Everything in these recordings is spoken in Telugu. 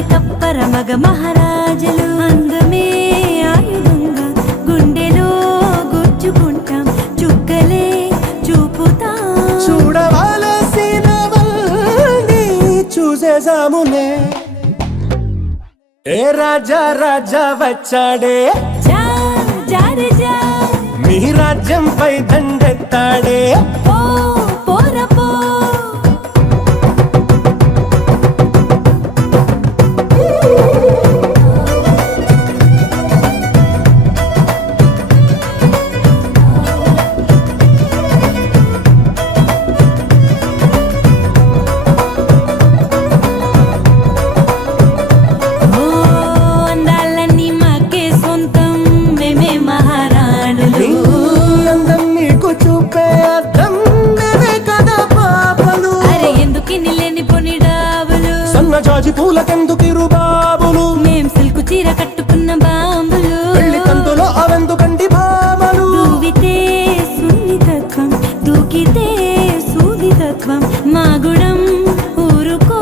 అతి తప్పర మగ మహారాజులు అందమే ఆయుధంగా గుండెలో గుచ్చుకుంటాం చుక్కలే చూపుతా చూడవలసినవన్నీ చూసేసామునే ఏ రాజా రాజా వచ్చాడే జా జారే జా మీ రాజ్యంపై దండెత్తాడే పో పోరా పో జాజి పూలకెందుకిరు బాబులు మేం సిల్కు చీర కట్టుకున్న బాంబులు పెళ్లి కందులో అవెందుకండి భామలు దూవితే సున్నితత్వం దూకితే సూదితత్వం మా గుణం ఊరుకో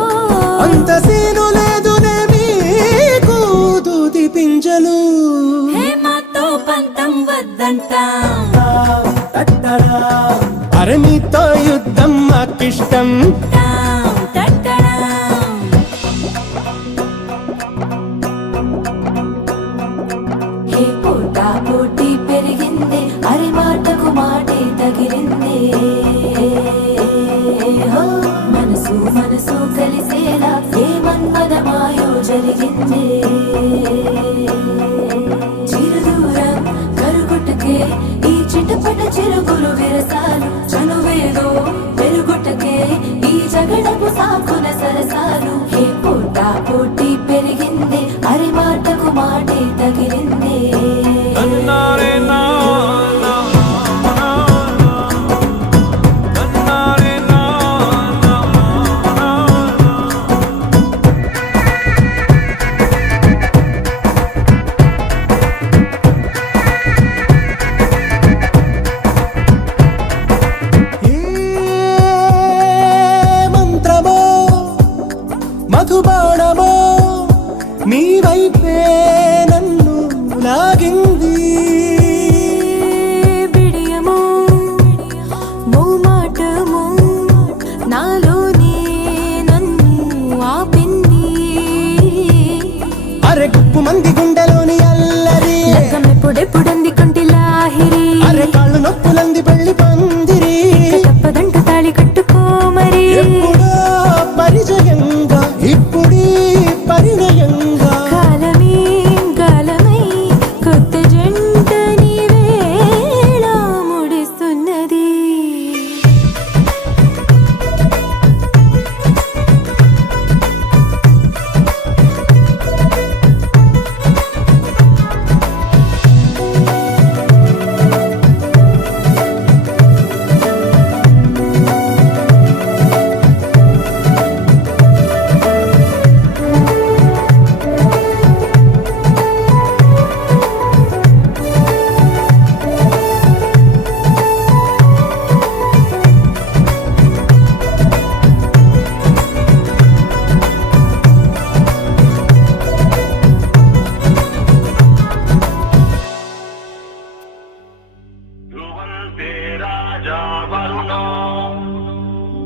అంత సీను లేదునే మీకు దూది పింజలు మాతో పంతం వద్దంట అరే మీతో యుద్ధం మాకిష్టం పోటీ పెరిగింది అరి మాటకు మాటే తగిలింది మనసు మనసు కలిసేలా ఏ మన్మదమాయో జరిగింది చిరుదూరం కరుగుటకే ఈ చిటపట చిరుగులు విరసాలు చనువేదో పెరుగుటకే ఈ జగడపు సాకున సరసాలు ఏ పోటీ పెరిగింది అరి మాటకు మాటే తగిలింది మధుబాణమో నీ వైపే నన్ను లాగింది బిడియమో మోమాటమో నాలోనే నన్ను ఆపింది అరె గుప్పు మంది గుండెలోని అల్లరి ఎప్పుడెప్పుడంది కొంటి లాహిరి అరె కాళ్ళు నొప్పులంది పెళ్లి పందిరి తప్పదంట తాళి కట్టుకో మరి ఎప్పుడో పరిచయంగా ఇప్పుడీ పరిణయంగా కాలమే గాలమై కొత్త జంట నీవేళ ముడిస్తున్నది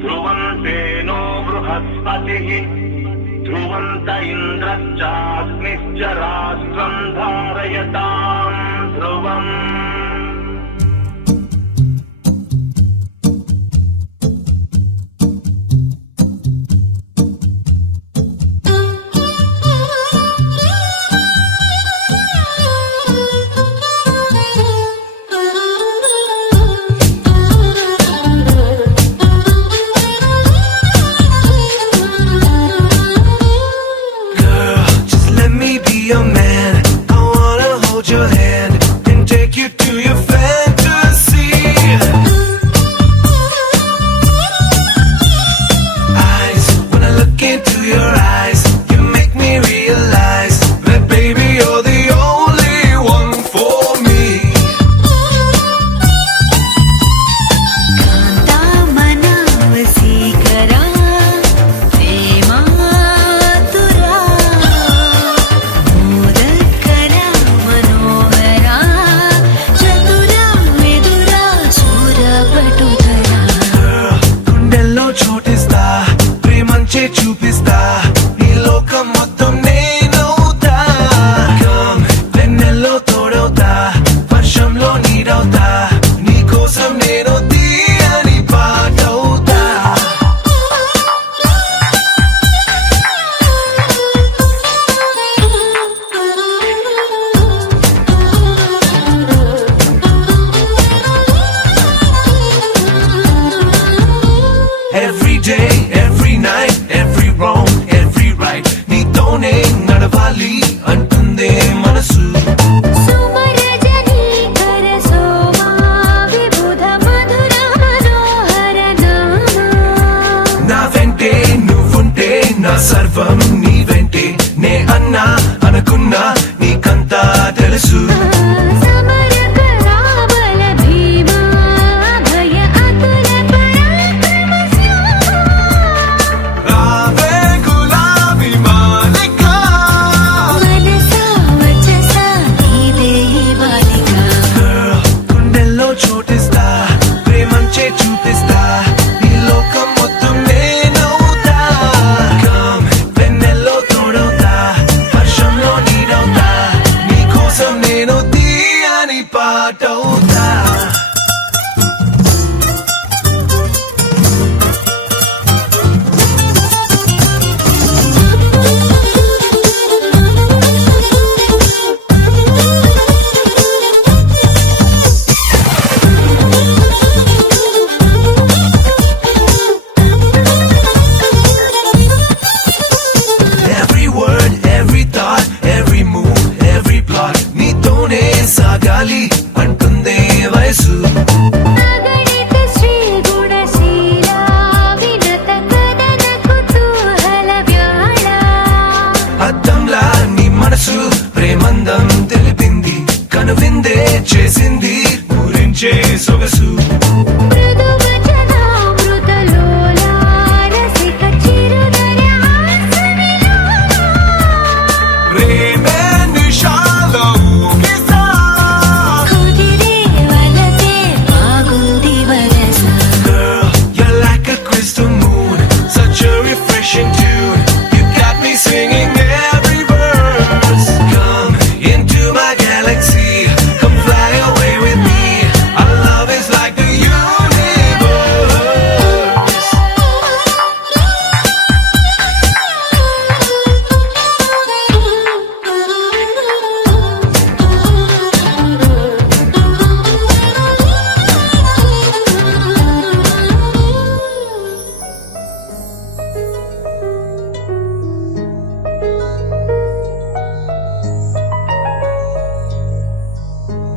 ध्रुवन्तेनो बृहस्पतिः ध्रुवन्त इन्द्रश्चाग्निश्च राष्ट्रं धारयतां ध्रुवम् Your man, I wanna hold your hand and take you చూపిస్తా ఈ లోకం మొత్తం నేనవుతా Come, వెన్నెల్లో తోడవుతా వర్షంలో నీడవుతా నీ కోసం నేను తీయని పాటవుతా Every day, every night, every wrong, every right నీతోనే నడవాలి అంటుందే మనసు సుమరజనీకర సోమా విబుధ మధుర మనోహర నామా నా వెంటే నువ్వుంటే నా సర్వం నీ వెంటే నే అన్నా అనుకున్నా నీకంతా తెలుసు సమరక రామల భీమా భయ అతుల పరాక్రమ శ్యామా రావే గులాబీ మాలిక మనసా వచసా నీదే బాలిక Girl, గుండెల్లో చోటిస్తా ప్రేమంచే చూపిస్తా ఈ లోకం మొత్తం నేనవుతా Come, వెన్నెల్లో తోడవుతా వర్షంలో నీడవుతా నీ కోసం నేను తీయని పాటవుతా Every word, every thought, every move, every plot నీతోనే సాగాలి అంటుందే వయసు అగణిత శ్రీ గుణశీల వినత కదన కుతూహల వ్యాళ అద్దంలా నీ మనసు ప్రేమందం తెలిపింది కనువిందే చేసింది పూరించే సొగసు మృదువచనామృతలోలా రసిక చిరుదర హాసవిలోలా ప్రేమే నిషాల ఊగిసా కుదిరే వలతే బాగుంది వరస Girl, you're like a crystal moon, such a refreshing tune. You got me singing every verse. Come into my galaxy, come fly away with me. Our love is like the universe.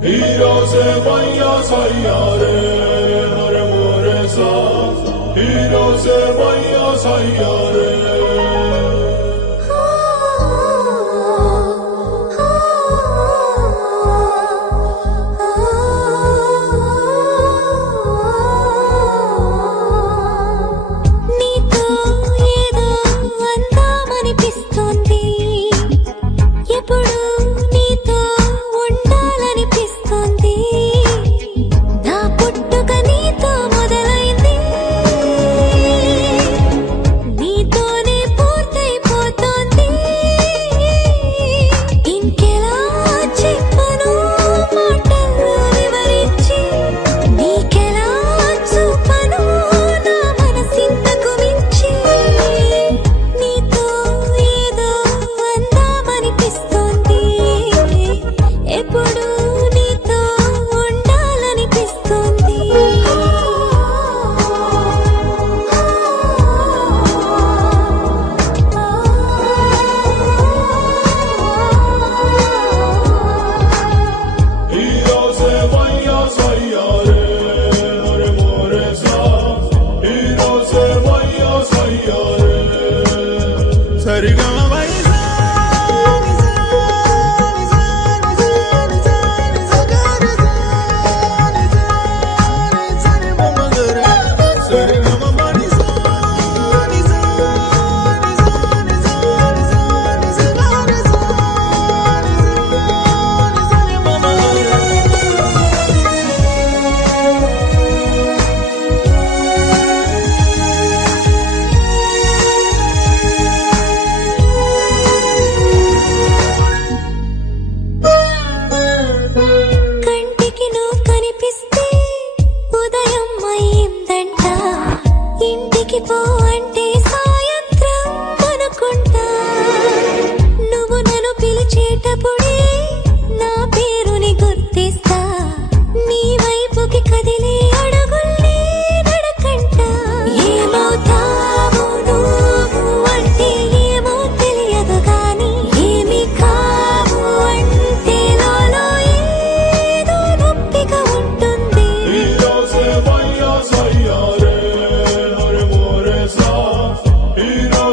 Hiro se vaya sayare hare more sa Hiro se vaya sayare నీతో ఏదో అందామనిపిస్తోంది ఎప్పుడు నీతో ఉండాలనిపిస్తోంది నా పుట్టుక నీతో మొదలైంది నీతో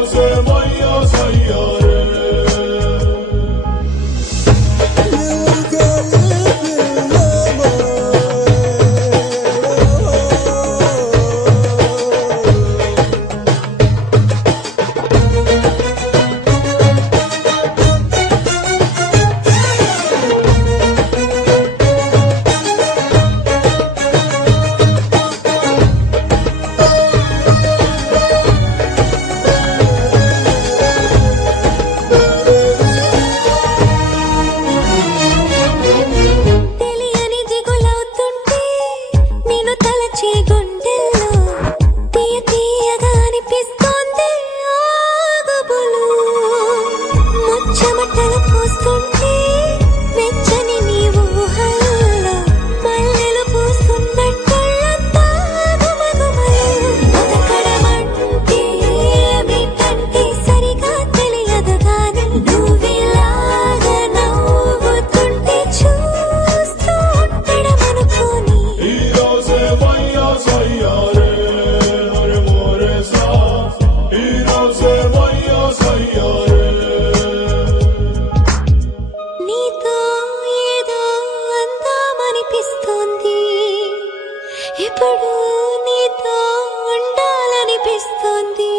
ఈరోజే వయ్యా సయ్యారే తెలియని దిగులవుతుంటే నేను తలచి గుండెల్లో తీయ తీయగా అనిపిస్తోంది ఆగుబులు ముచ్చమట్టలు పోస్తుంటే మెచ్చని నీ ఊహల్లో మల్లెలు పూస్తున్నట్టుళ్ళంతా గుమగుమలు బతకడమంటే ఏమిటంటే సరిగా తెలియదు గాని నువ్విలాగా నవ్వుతుంటే చూస్తూ ఉండడమనుకోని ఈరోజే వయ్యా సయ్యారే హరే మోరే సా ఈరోజే వయ్యా సయ్యారే నీతో ఏదో అందామనిపిస్తోంది ఇప్పుడు నీతో ఉండాలనిపిస్తోంది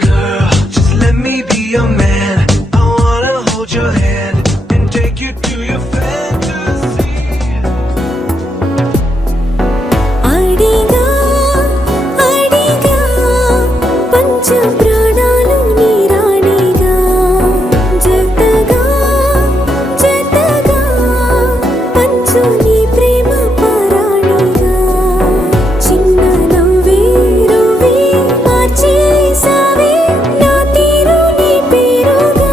Girl, just let me be your man. I wanna hold your hand and take you to your fantasy. అడిగా అడిగా పంచ ప్రాణాలు నీ రాణిగా జతగా జతగా పంచు నీ ప్రేమ పరాణిగా చిన్న నవ్వే రువే మార్చేసావే నా తీరు నీ పేరుగా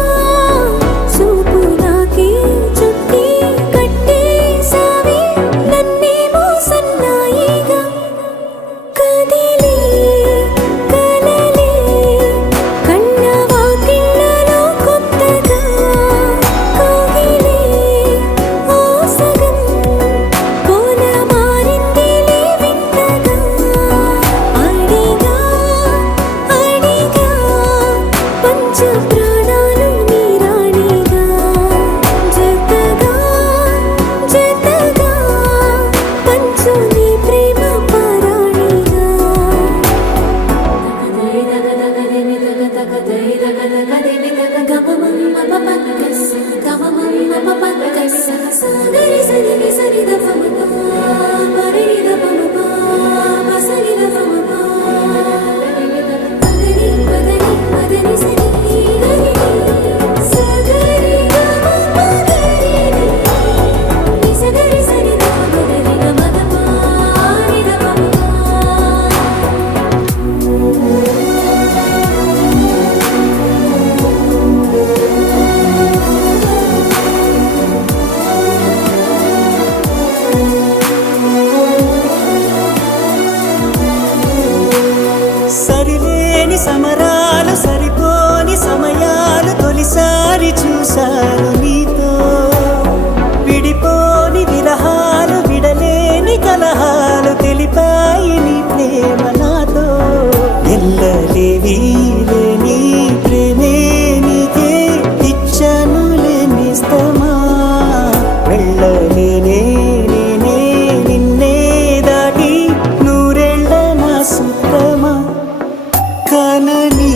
చూపు నాకే చుట్టి కట్టేసావే నన్నేమో సన్నాయిగా కదిలే కలలే కన్న వాకిళ్ళలో కొత్తగా కోగిలే ఓ సగం కోల మారిందిలే వింతగా అడిగా అడిగా పంచ ప్రాణాలు నీ రాణిగా జతగా జతగా పంచు నీ ప్రేమ పరాణిగా సరి సరి సరి ద పమ పరి ద పమ సరి ద పమ పదని పదని పదని సరి గరి సగరి గమ పగరి ని సగరి సరి ద పగరి గమ ద పారి ద పమ సరిలేని సమరాలు సరిపోని సమయాలు తొలిసారి చూశాను నీతో విడిపోని విరహాలు విడలేని కలహాలు తెలిపాయి నీ ప్రేమ నాతో ఎల్లలేవి లేని ప్రేమే నీకే ఇచ్చను లేనిస్తమా వెళ్ళలేనే నేనే నిన్నే దాటి నూరెళ్ళ నా సుత్తమా కనని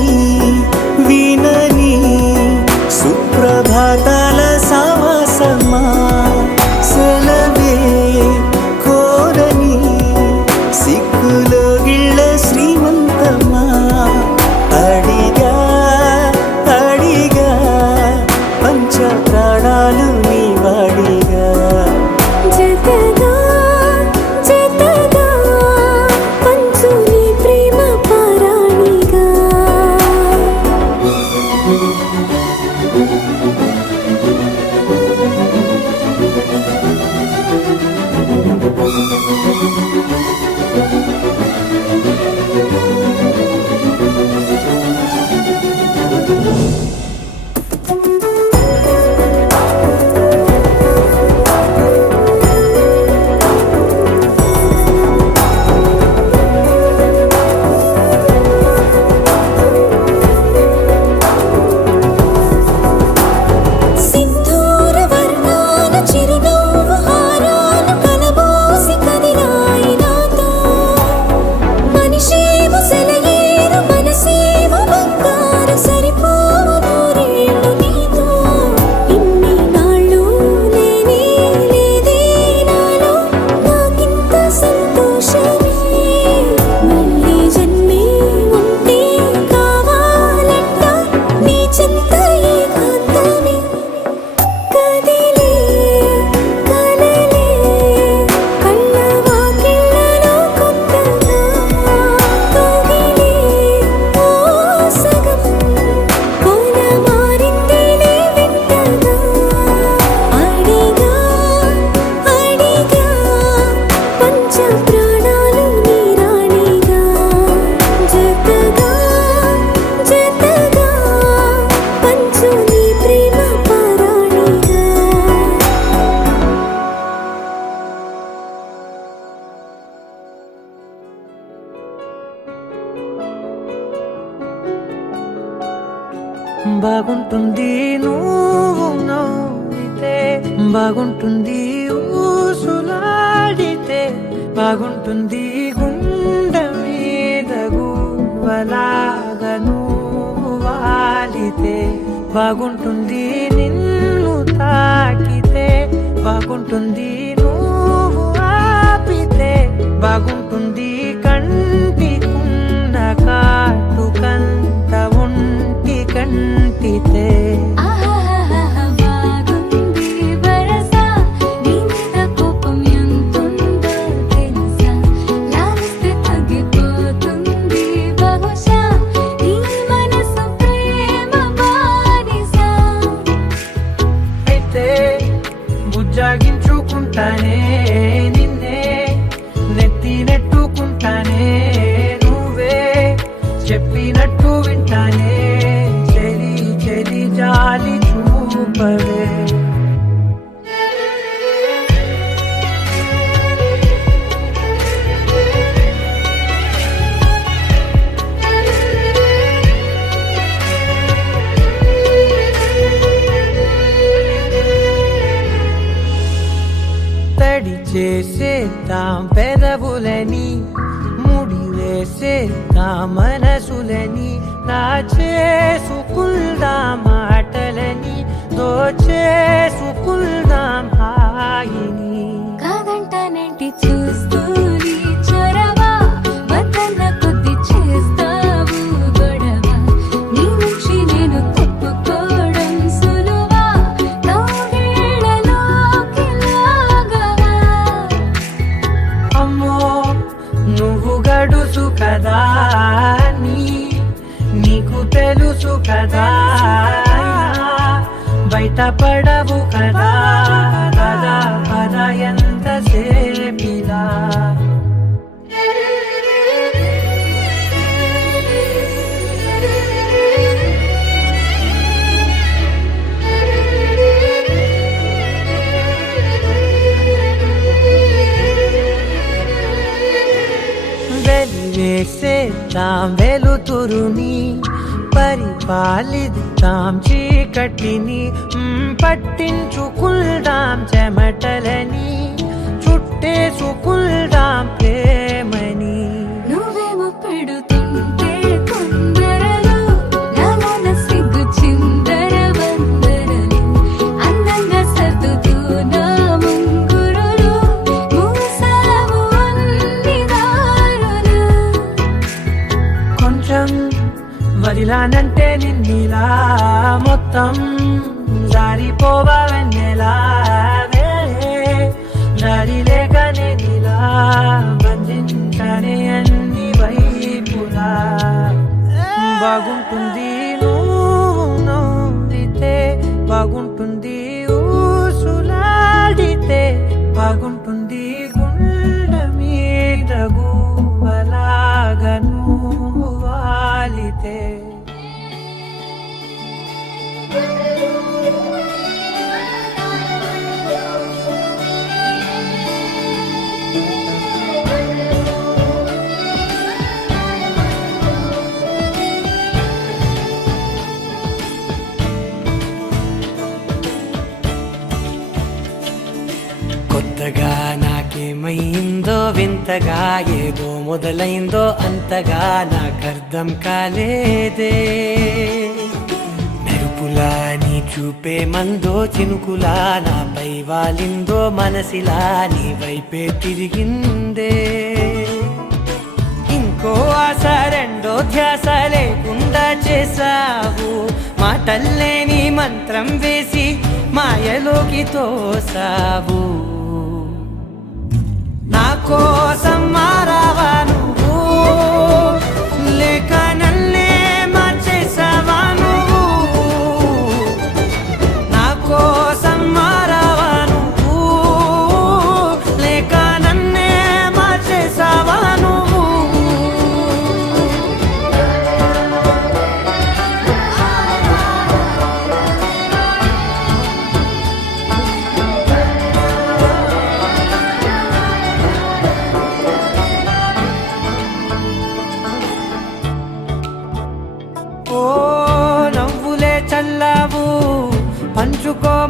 బాగుంటుంది నువ్వు నవ్వితే, బాగుంటుంది ఊసులాడితే, బాగుంటుంది గుండె మీద గువ్వలాగా నువ్వు వాలితే, బాగుంటుంది నిన్ను తాకితే, బాగుంటుంది నువ్వు ఆపితే, బాగుంటుంది కంటికున్న కాటుకంత ఒంటి కంటితే. ఆహాహాహా బాగుంది వరస నీ మీద కోపం ఎంతుందో తెలుసా లాలిస్తే తగ్గిపోతుంది బహుశా నీ మనసు ప్రేమ బానిస. అయితే బుజ్జాగించుకుంటానే నిన్నే, నెత్తి నెట్టుకుంటానే నువ్వే చెప్పినట్టు వింటానే, చెలి చెలి జాలి చూపవే. తడి చేసేద్దాం పెదవులని, ముడి వేసేద్దాం మనసులని, నా చేసుకుందాం మాటలని, దోచేసుకుందాం హాయిని. కాదంటానేంటి చూస్తూ నీ చొరవ వద్దన్న కొద్ది చేస్తావు గొడవ నీ నుంచి నేను తప్పుకోవడం సులువా నవ్వేళ్ళలోకి లాగవా. అమ్మో నువ్వు గడుసు కదా నీకు తెలుసు కదా, బయట పడవు కదా, పద పద ఎంత సేపిలా. వెలివేసేద్దాం వెలుతురుని, పరిపాలిద్దాం చీకటిని, పట్టించుకుందాం చెమటలని, చుట్టేసుకుందాం ప్రేమని. నువ్వేమో పెడుతుంటే కొందరలు నాలోన సిగ్గు చిందర వందరలు అందంగా సర్దుతూ నా ముంగురులు మూసావు అన్ని దారులు. కొంచెం వదిలానంటే నిన్నిలా మొత్తం జారిపోవా వెన్నెలా, దారి లేక నేనిలా బంధించనే అన్ని వైపులా. బాగుంటుంది నువ్వు నవ్వితే, బాగుంటుంది ఊసులాడితే, బాగుంటుంది గుండె మీద గువ్వలాగా నువ్వు వాలితే. కొత్తగా నాకేమైందో వింతగా, ఏదో మొదలైందో అంతగా నాకర్థం కాలేదే. మెరుపులా నీ చూపే మందో, చినుకులా నాపై వాలిందో, మనసిలా నీ వైపే తిరిగిందే. ఇంకో ఆశ రెండో ధ్యాస లేకుండా చేసావు, మాటల్లే నీ మంత్రం వేసి మాయలోకి తోసావు. నా కోసం మారావా నువ్వు, లేక నన్నే మార్చేసావా నువ్వు. నా కోసం మారావా నువ్వు, లేక నన్నే మార్చేసావా నువ్వు.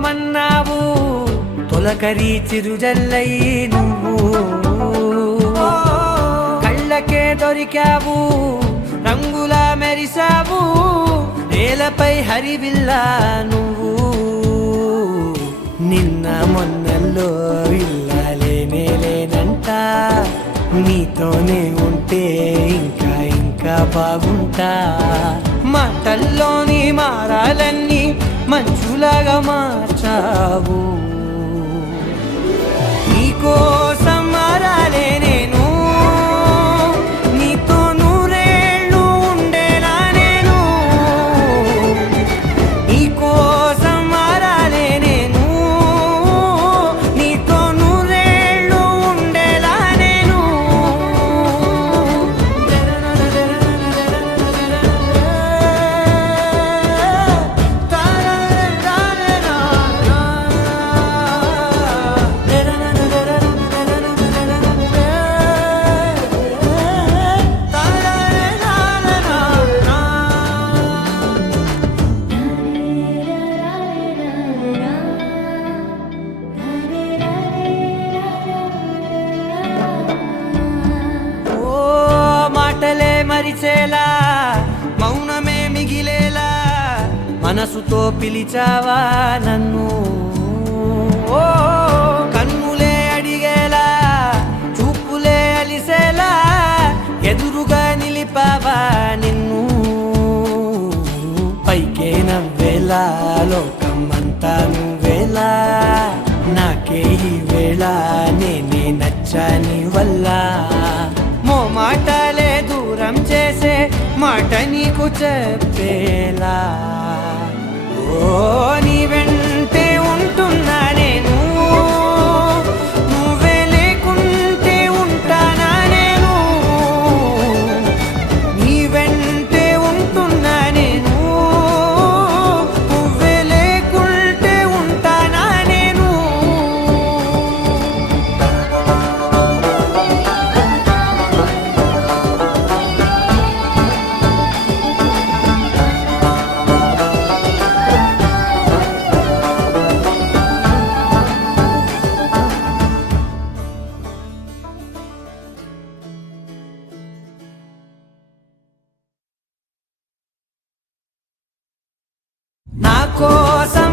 మన్నావు తొలకరి చిరుజల్లై నువ్వు కళ్ళకే దొరికావు రంగులా మెరిసావు నేలపై హరివిల్లా నువ్వు నిన్న మొన్నల్లో ఇల్లాలేనే లేనంట నీతోనే ఉంటే ఇంకా ఇంకా బాగుంటా మాటల్లోని మారాలన్నీ మంచులాగా మార్చావు నీకోసం మారాలే నేను నీతో నూరేళ్ళు ఉండేలా నేను నీకోసం మారాలే నేను నీతో నూరేళ్ళు ఉండేలా నేను ఓ మాటలే మరిచేలా మౌనమే మిగిలేలా మనసుతో పిలిచావా నన్ను ఓ కన్నులే అడిగేలా చూపులే అలిసేలా ఎదురుగా నిలిపావా నిన్ను పైకే నవ్వేలా లోకమంతా నువ్వేలా నాకే ఈ వేళ నేనే నచ్చని వల్ల మాటలే దూరం చేసే మాట నీకు చెప్పేలా ఓ నీ వెంటే ఉంటున్నా నేను నువ్వే లేకుంటే ఉంటానా నేను నీ వెంటే ఉంటున్నా నేను నువ్వే లేకుంటే ఉంటానా నేను నా కోసం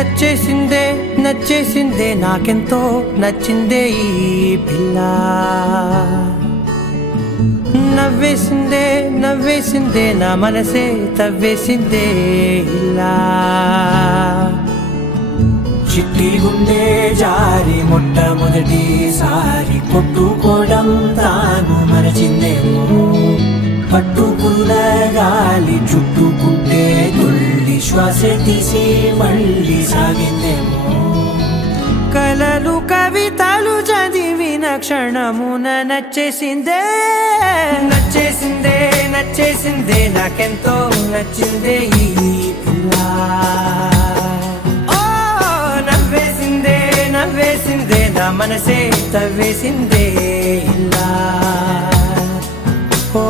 నచ్చేసిందే నచ్చేసిందే నాకెంతో నచ్చిందే ఈ పిల్ల నవ్వేసిందే నవ్వేసిందే నా మనసే తవ్వేసిందే ఇలా చిట్టి గుండె జారి మొట్టమొదటిసారి కొట్టుకోవడం తాను మరచిందేమో పట్టుకున్న గాలి చుట్టుకుంటే తుల్లి శ్వాస తీసి మళ్ళీ సాగిందేమో కలలు కవితలు చదివిన క్షణమున నచ్చేసిందే నచ్చేసిందే నచ్చేసిందే నాకెంతో నచ్చిందే ఈ పిల్ల ఓ నవ్వేసిందే నవ్వేసిందే నా మనసే తవ్వేసిందే ఇలా ఓ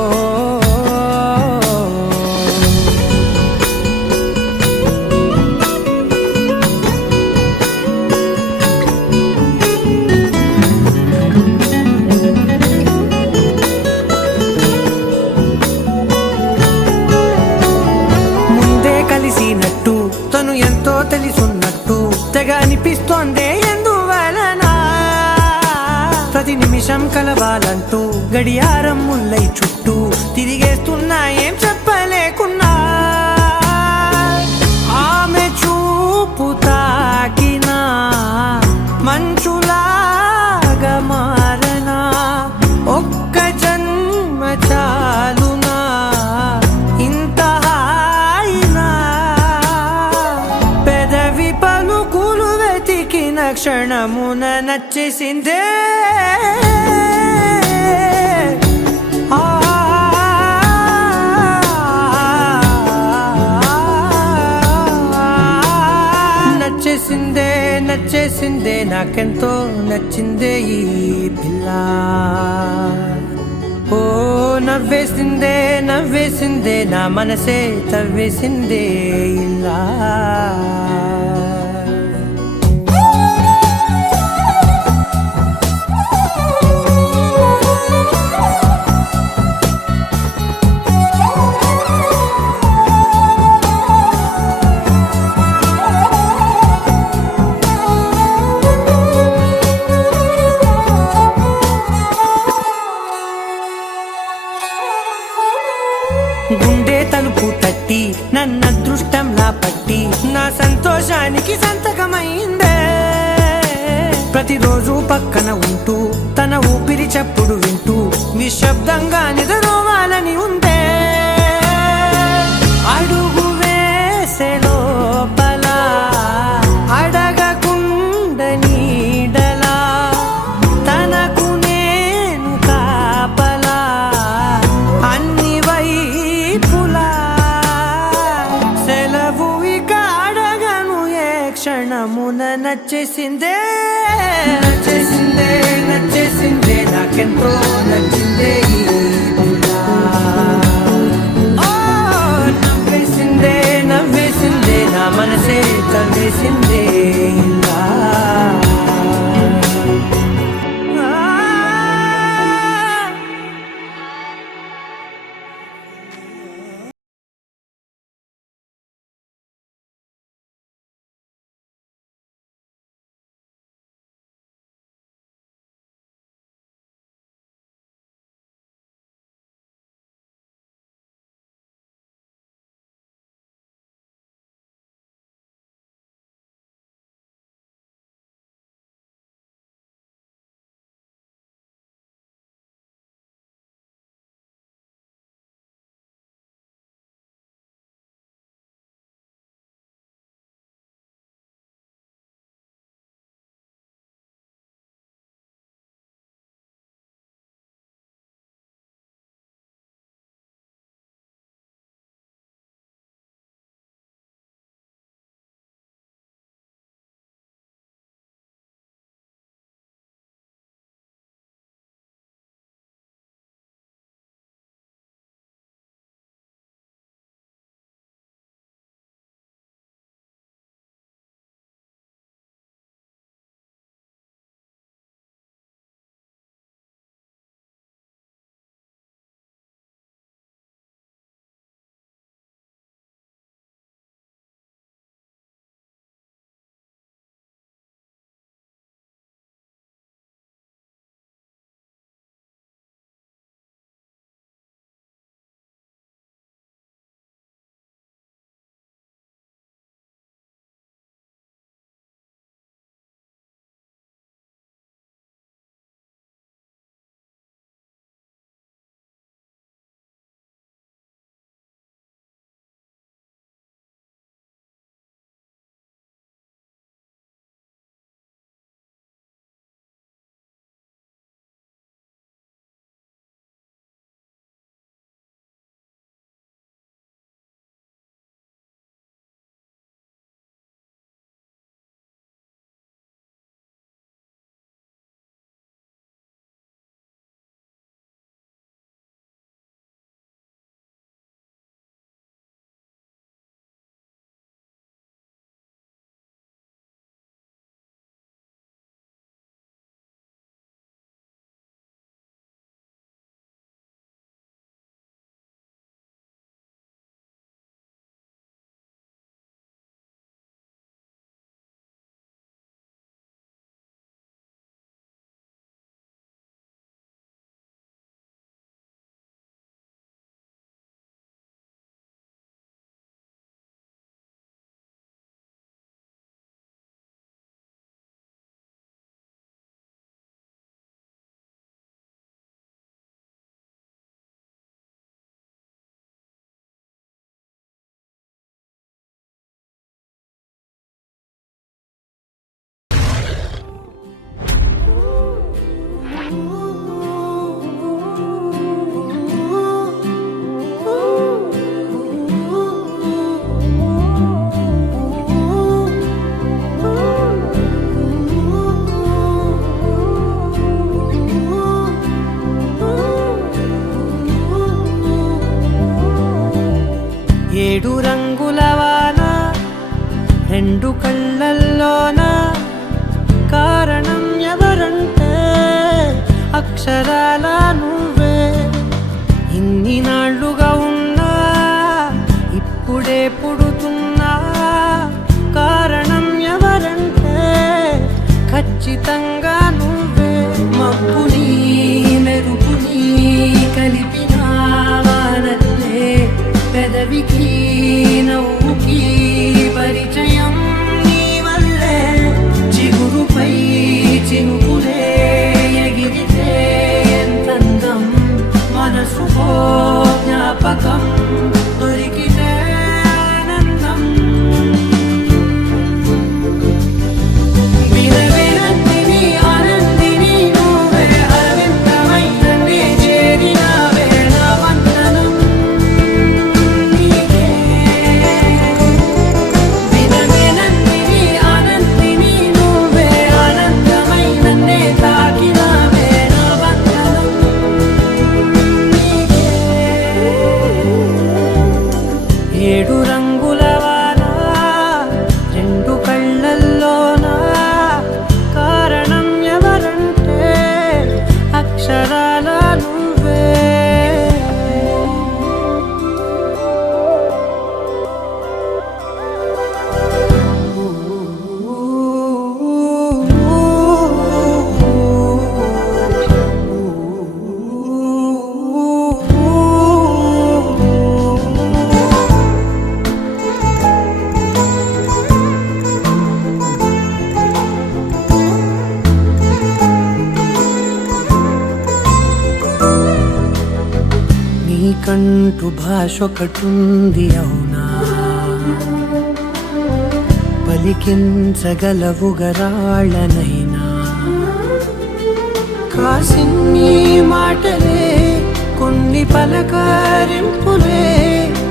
కలిసినట్టు తను ఎంతో తెలుసున్నట్టు తెగ అనిపిస్తోందే ఎందువలన ప్రతి నిమిషం కలవాలంటూ గడియారం ముల్లై చుట్టూ తిరిగేస్తున్నా ఏం చెప్పలేకున్నా ఆమె చూపు తాకినా మంచులాగా మారనా ఒక్క జన్మ చాలునా ఇంత క్షణమున నచ్చేసిందే నచ్చేసిందే నచ్చేసిందే నాకెంతో నచ్చిందే ఈ పిల్ల ఓ నవ్వేసిందే నవ్వేసిందే నా మనసే తవ్వేసిందే ఇలా గుండె తలుపు తట్టి నన్న అదృష్టంలా పట్టి నా సంతోషానికి సంతకమైందే ప్రతిరోజు పక్కన ఉంటూ తన ఊపిరి చప్పుడు వింటూ నిశ్శబ్దంగా నిద్రోవాలని ఉందే అడుగు వేసే లోపల అడగకుండా నీడలా తనకు నేను కాపలా అన్ని వైపులా సెలవు ఇక అడగను ఏ క్షణమున నచ్చేసిందే నచ్చేసిందే నచ్చేసిందే నాకెంతో నచ్చిందే ఈ పిల్ల ఓ నవ్వేసిందే నవ్వేసిందే నా మనసే తవ్వేసిందే ఇలా మనసుకో జ్ఞాపకం దొరికితే ఆనందం వినవినందిని ఆనందిని నువ్వే అరవిందమైన నే చేరిన వేళ వందనం నీకే వినవినందిని ఆనందిని నువ్వే ఆనందమైన నే తాకిన వేళ వందనం నీకే ఏడు రంగుల వాన రెండు కళ్ళల్లోన కారణం ఎవరంటే అక్షరాల నువ్వే నీకంటూ భాష ఒకటుంది అవునా పలికించగలవు గరాళ్ళనైనా కాసిన్ని మాటలే కొన్ని పలకరింపులే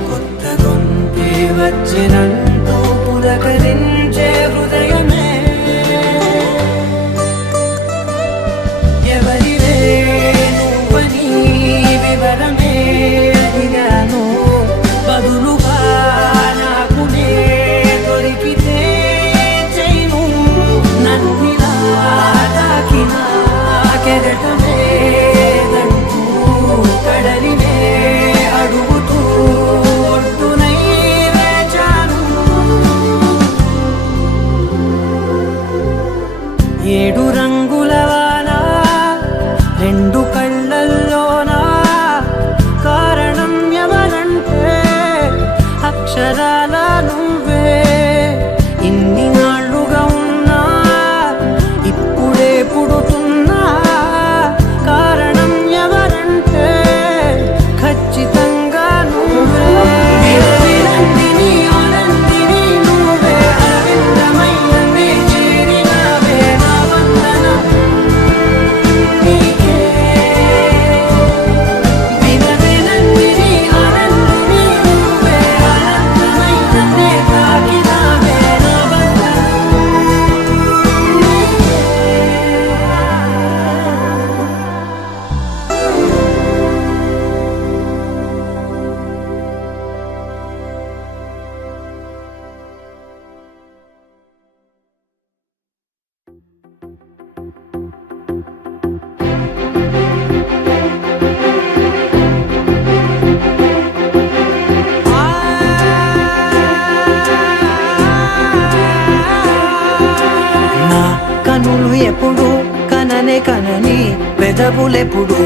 కొత్త గొంతే వచ్చినంటూ పులకరించే హృదయమే ఎవరివే నువ్వని వివరమే అడిగాను బదులుగా నాకునే దొరికితే చేయను నన్నిలా తాకిన కెరటమే దంటూ కడలినే అడుగుతూ ఒడ్డునై వేచాను ఏడు రంగుల వాన రెండు కళ్ళల్లోన కారణం ఎవరంటే అక్షరాల నువ్వే ఇన్ని నాళ్ళుగా ఉన్నా ఇప్పుడే పుడుతున్నా కారణం ఎవరంటే ఖచ్చితంగా నువ్వే వినవినందిని ఆనందిని నువ్వే అరవిందమైన నే చేరిన వేళ వందనం నీకే వినవినందిని ఆనందిని నువ్వే ఆనందమైన నే తాకిన వేళ వందనం నీకే నా కనులు ఎప్పుడు కననే కనని పెదవులెప్పుడు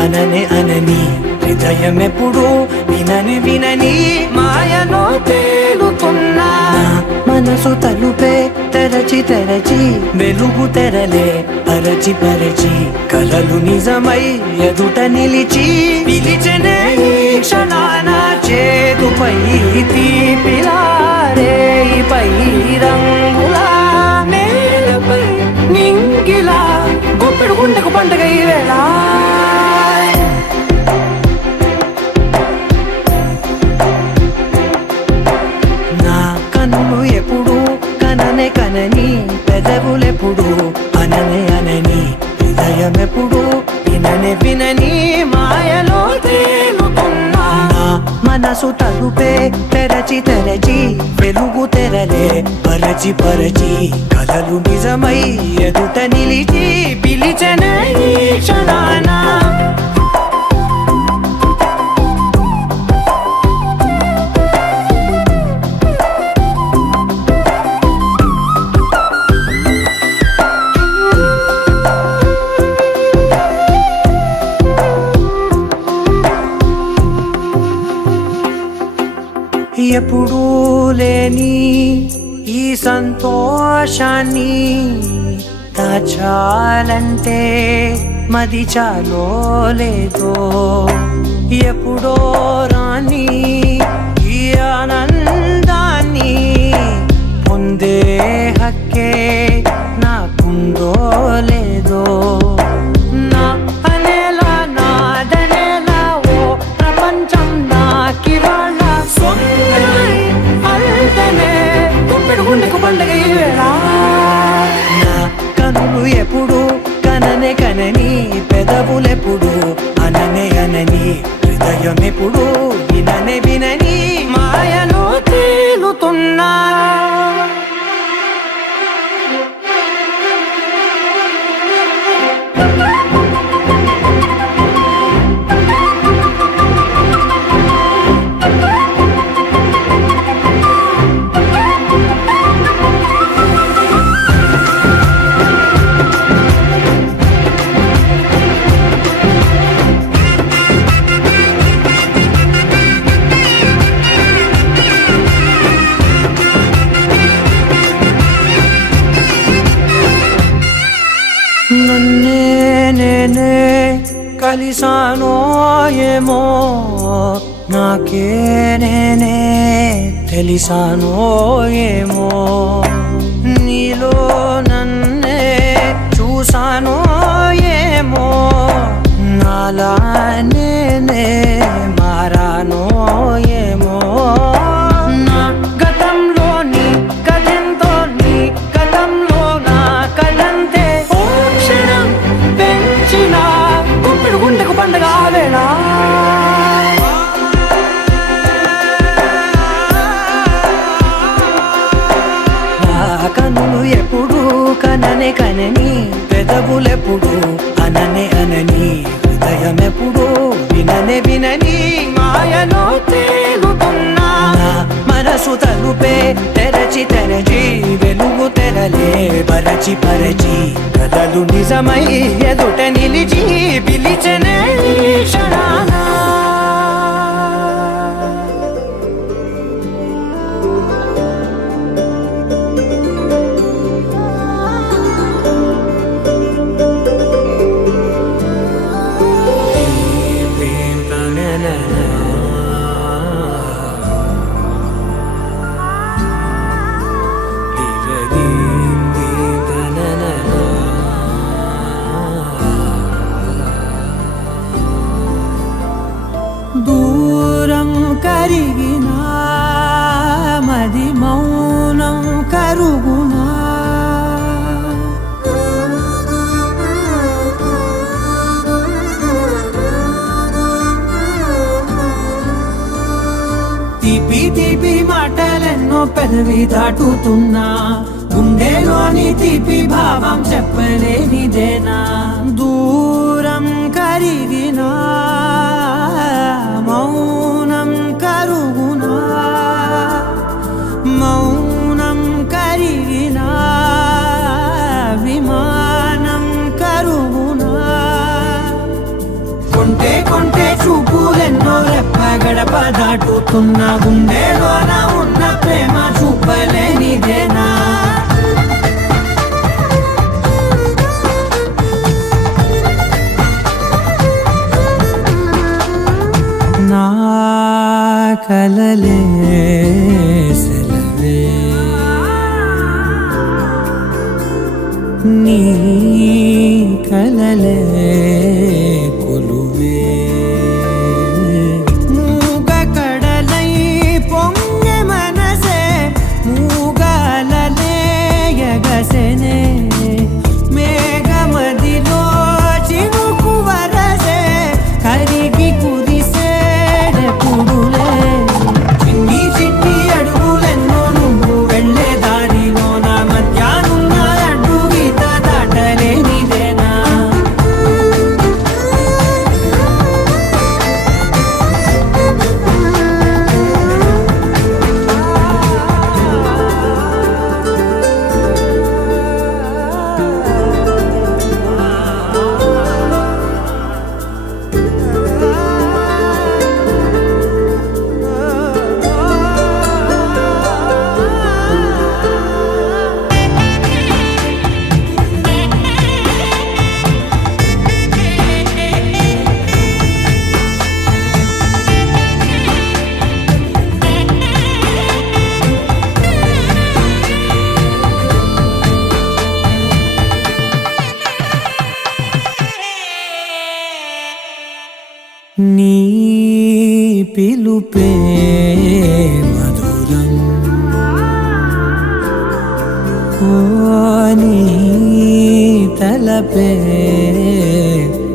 అననే అనని హృదయం ఎప్పుడు వినని వినని మాయలో తేలుతున్నా నా మనసు తలుపే తెరచి తెరచి వెలుగు తెరలే పరచి పరచి కలలు నిజమై ఎదుట నిలిచి పిలిచనే ఈ క్షణాన చేతుపై తీపిలారే పై రంగులా నేలపై నింగిలా గుప్పెడు గుండెకు పండగ ఈ వేళ నా కన్నులు ఎప్పుడు కననే కనని పెదవులెప్పుడు అననే అనని హృదయం ఎప్పుడు విననే వినని మాయలో తేలుతున్నా నా మనసు తలుపే తెరచి తెరచి వెలుగు తెరలే పరచి పరచి కలలు నిజమై ఎదుట నిలిచి పిలిచనే ఈ క్షణాన ఎప్పుడూ లేని ఈ సంతోషాన్ని దాచాలంటే మది చాలో లేదో ఎప్పుడో రాని ఈ ఆనందాన్ని పొందే హక్కే నాకుందో లేదో నా అనేలా నాదనేలా ఓ ప్రపంచం నాకివాళ్ళ సొంతమై అల్దనే గుప్పెడు గుండెకు పండగ ఈ వేళ నా కనులు ఎప్పుడు కననే కనని పెదవులెప్పుడు అననే అనని హృదయం ఎప్పుడు విననే వినని మాయలో తేలుతున్నా నన్నే నేనే కలిసానో ఏమో నాకే నేనే తెలిసానో ఏమో నీలో నన్నే చూసానో ఏమో నాలా నేనే మారానో ఏమో నా గతంలోని గతంతో నీ గతంలో నా కదంతే ఓ క్షణం పెంచిన గుప్పెడు గుండెకు పండగ వేళ నా కనులు ఎప్పుడు కననే కనని పెదవులెప్పుడు అననే అనని హృదయం ఎప్పుడు విననే వినని మాయలో తేలుతున్నా నా మనసు తలుపే తెరచి తెరచి వెలుగు తెరలే పరచి పరచి కలలు నిజమై ఎదుట నిలిచి పిలిచనే ఈ క్షణాన దూరం కరిగినా మది మౌనం కరుగునా తీపి తీపి మాటలెన్నో పెదవి దాటుతున్నా గుండెలోని తీపి భావం చెప్పలేనిదేనా దూరం కరిగినా మౌనం కరుగునా మౌనం కరిగినా విమానం కరుగునా కొంటే కొంటే చూపులెన్నో రెప్ప గడప దాటుతున్న గుండెలోన ఉన్న ప్రేమ చూపలేనిదేనా నా కలలే సెలవే నీ కలలే కొలువే మూగ కడలై పొంగె మనసే మూగలలే ఎగసెనే మేఘమదిలో చినుకు వరసే కరిగి కుదిసేడెప్పుడులే చిన్ని చిన్ని అడుగులెన్నో నువ్వు వెళ్ళే దారిలో నా మధ్యాహ్నం అడ్డు గీత దాటలేనిదేనా నీ పిలుపే మధురం ఓ నీ తలపే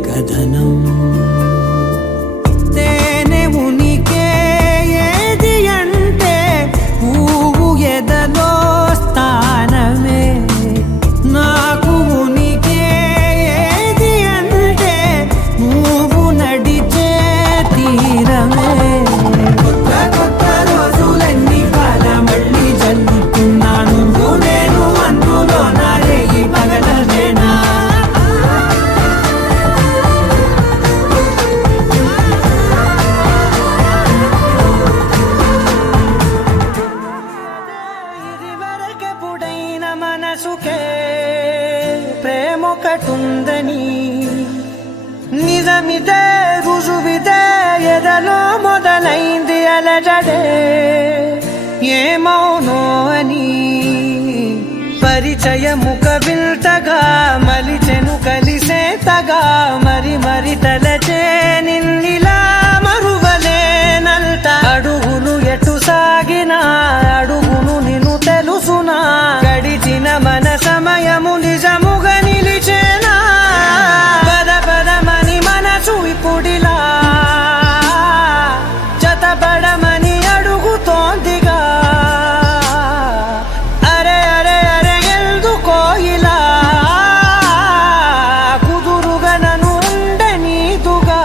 కథనం తేనె ఉనికే ఏది అంటే పువ్వు ఎదలో స్థానమే నాకు ఉనికే ఏది అంటే నువ్వు నడిచే తీరమే కొత్త కొత్త రోజులన్నీ కాల మళ్ళీ జల్లుతున్నాను నేను అందులో నా రేగి పగలనేనా ఇదివరకెప్పుడైన మనసుకే ప్రేమొకటుందని నిజమిదే రుజువిదే ఎదలో మొదలైంది అలజడే ఏమౌనో అని పరిచయముక విల్తగా మలిచెను కలిసేతగా మరి మరి తలచే నిన్నిలా మరువలేనంత అడుగులు ఎటు సాగినా అడుగును నిన్ను తెలుసునా గడిచిన మన సమయము నిజముగా నిలిచేనా పద పదమని మనసు ఇప్పుడిలా జతపడమని అడుగుతోందిగా అరే అరే అరే ఎందుకో ఇలా కుదురుగా నన్ను ఉండనీదుగా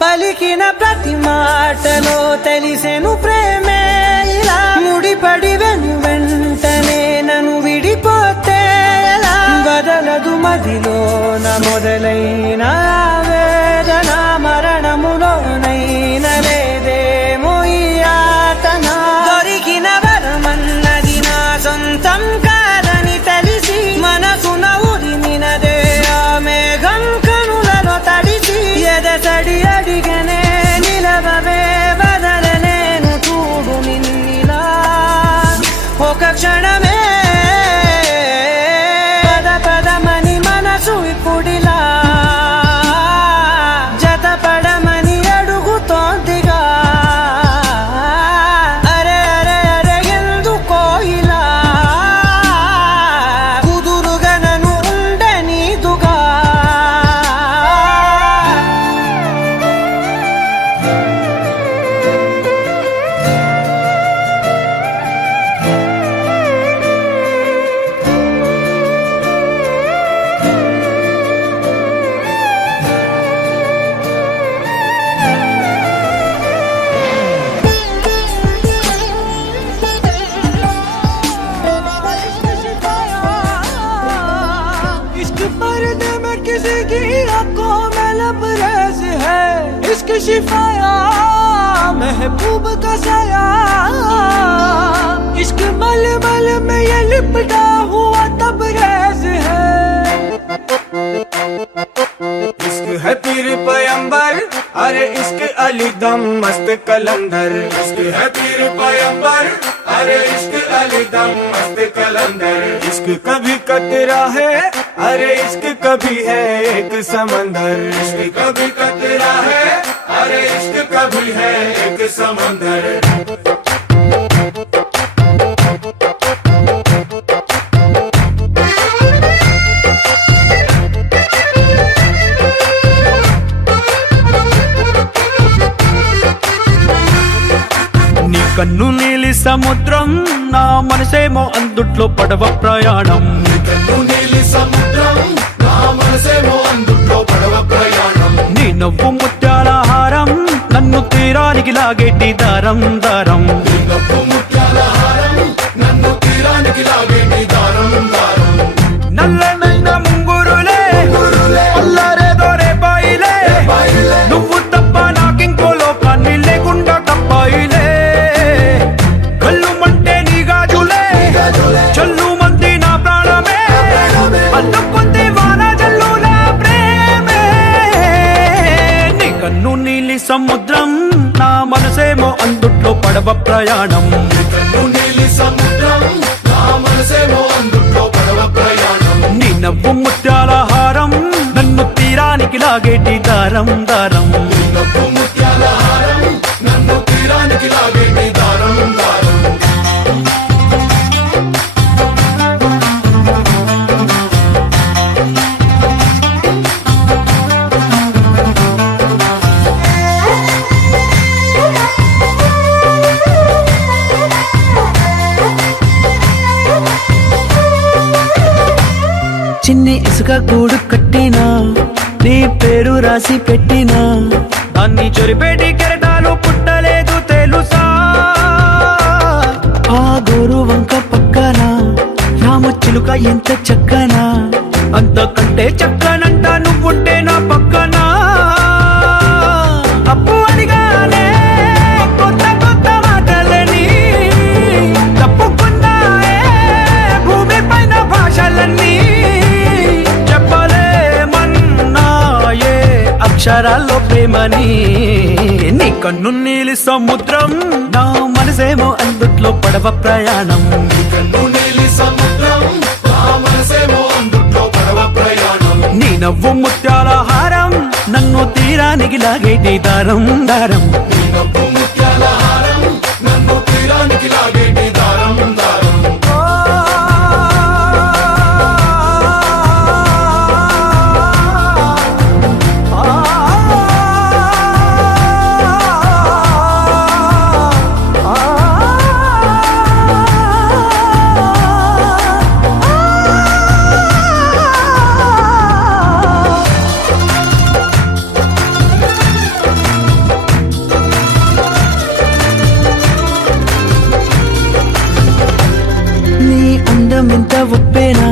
పలికిన ప్రతి మాటలో తెలిసెను ప్రేమే ఇలా ముడిపడి వెంటనే నన్ను విడిపోతే ఎలా బదలదు మదిలోన మొదలైన వేదన మరణములోనైన లేదేమో ఈ యాతన దొరికిన వరమన్నది నా సొంతం కాదని తెలిసి మనసున ఉరిమినదే ఆ మేఘం కనులలో తడిసి ఎదసడి అడిగనే నిలవవే బదలనేను చూడు నిన్నిలా ఒక క్షణమే పద పదమని మనసు ఇప్పుడిలా జతపడమని అడుగుతోందిగా అరే అరే అరే ఎందుకో ఇలా కుదురుగా నన్ను ఉండనీదుగా इश्क पर्दे में किसी की आंखों में लबरेज है इश्क शिफाया महबूब का साया इश्क मलमल में ये लिपटा हुआ तबरेज है इश्क है पीर पैगंबर अरे इश्क अली दम मस्त कलंदर इश्क है पीर पैगंबर अरे इश्क अली दम मस्त कलंदर इश्क कभी कतरा है अरे इश्क कभी है एक समंदर इश्क कभी कतरा है अरे इश्क कभी है एक समंदर నీ కన్ను నీలి సముద్రం నా మనసేమో అందుట్లో పడవ ప్రయాణం నీలి సముద్రం నా మనసేమో అందుట్లో పడవ ప్రయాణం నీ నవ్వు ముత్యాల హారం నన్ను తీరానికి లాగేటి దారం దారం నవ్వు ముత్యాల హారం నన్ను తీరానికి లాగేటి దారం దారం నల్లనైన ముంగురులే అల్లారేదో రేపాయిలే నువ్వు తప్ప నాకింకో లోకాన్ని లేకుండా తప్పాయిలే కళ్ళు మంటే నీగా మనసేమో అందుట్లో పడవ ప్రయాణం. కన్ను నీలి సముద్రం నా మనసేమో అందుట్లో పడవ ప్రయాణం. నీ నవ్వు ముత్యాల హారం నన్ను తీరానికి లాగేటి దారం దారం. నీ నవ్వు ముత్యాల హారం నన్ను తీరానికి లాగేటి దారం దారం. చిన్ని ఇసుక గూడు కట్టినా నీ పేరు రాసి పెట్టినా దాన్ని చొరిపేటి కెరటాలు పుట్టలేదు తెలుసా. ఆ గోరు వంక పక్కన రామచిలుక ఎంత చక్కనా, అంతకంటే చక్కనంట నువ్వుంటే నా పక్కన. అప్పు అడిగానే కొత్త కొత్త మాటలని తప్పుకున్నాయే భూమి పైన భాషలన్నీ. చెప్పలేమన్నాయే అక్షరాల్లో ప్రేమని. నీ కన్ను నీలి సముద్రం నా మనసేమో అందుట్లో పడవ ప్రయాణం. కన్ను నీలి సముద్రం నా మనసేమో అందుట్లో పడవ ప్రయాణం. నీ నవ్వు ముత్యాల హారం నన్ను తీరానికి లాగేటి దారం దారం. నీ నవ్వు ముత్యాల హారం నన్ను తీరానికి లాగేటి దారం దారం. నీ అందం ఎంత ఒప్పేనా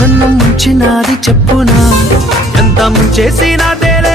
నన్ను ముంచినాది చెప్పునా. ఎంత ముంచేసినా తేలే